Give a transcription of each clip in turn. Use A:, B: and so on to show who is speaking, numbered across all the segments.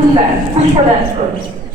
A: Consent, push for that first.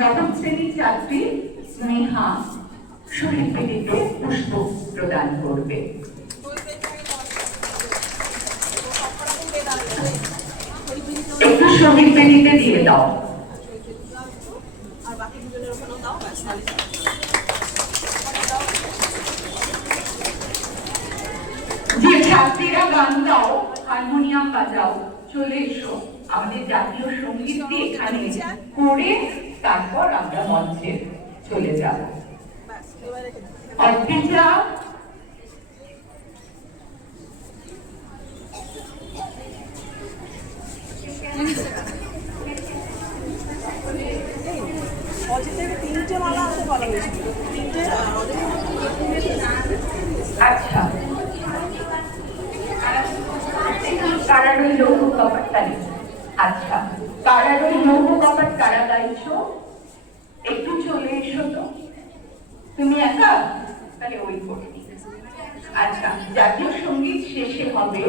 A: নবম শ্রেণির ছাত্রী স্নেহা শহীদ পুষ্প প্রদান করবে। একটু শহীদ বেদিতে দিয়ে দাও।
B: দাও
A: যে ছাত্রীরা গান গাও, হারমোনিয়াম বাজাও, চলে এসো। আমাদের জাতীয় সঙ্গীতটি এখানে করে তারপর আমরা মঞ্চে চলে যাব। অর্পিতা
B: তিনটে মালা আনতে বলা হয়েছিল। তিনটে
A: আচ্ছা। কারার ওই লৌহ কপাটটা নেই। আচ্ছা কারারই লৌহ কপাট কারা গাইছ একটু চলে এসো তো। তুমি একা? তাহলে ওই করবি আচ্ছা জাতীয় সংগীত শেষে হবে।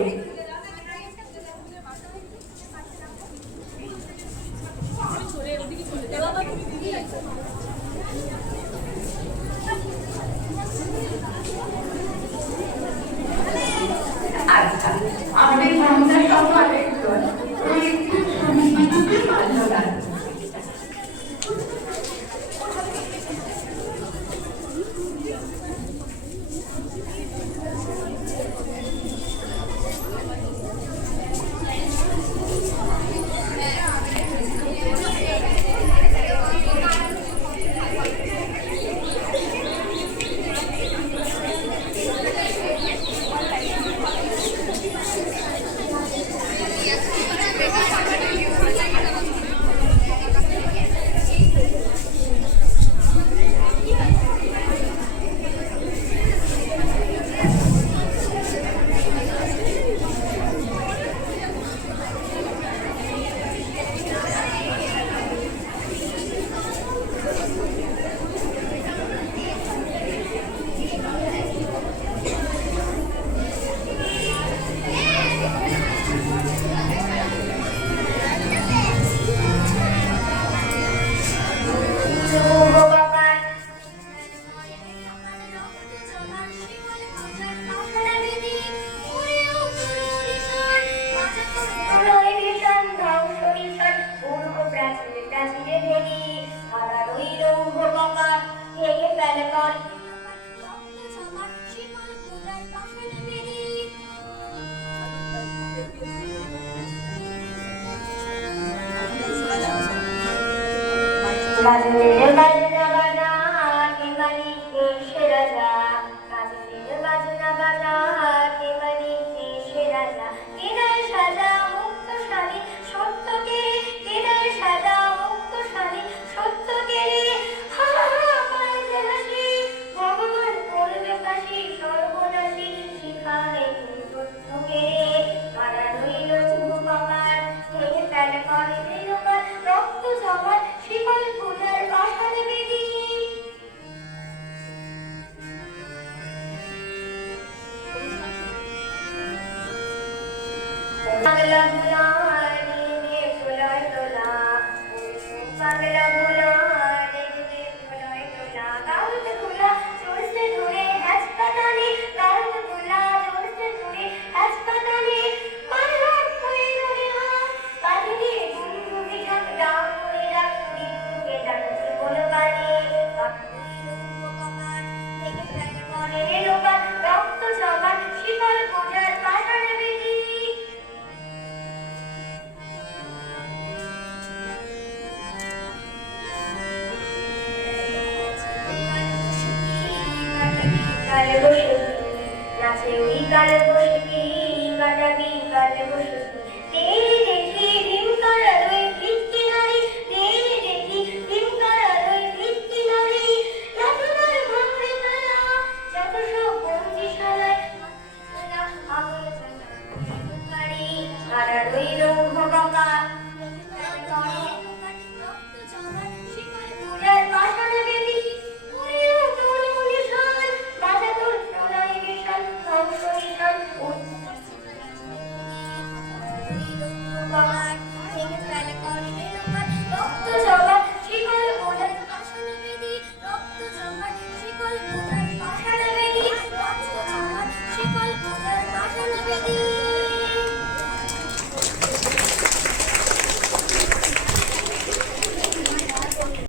C: Legal. Gracias. الله নাচে ওই Thank you.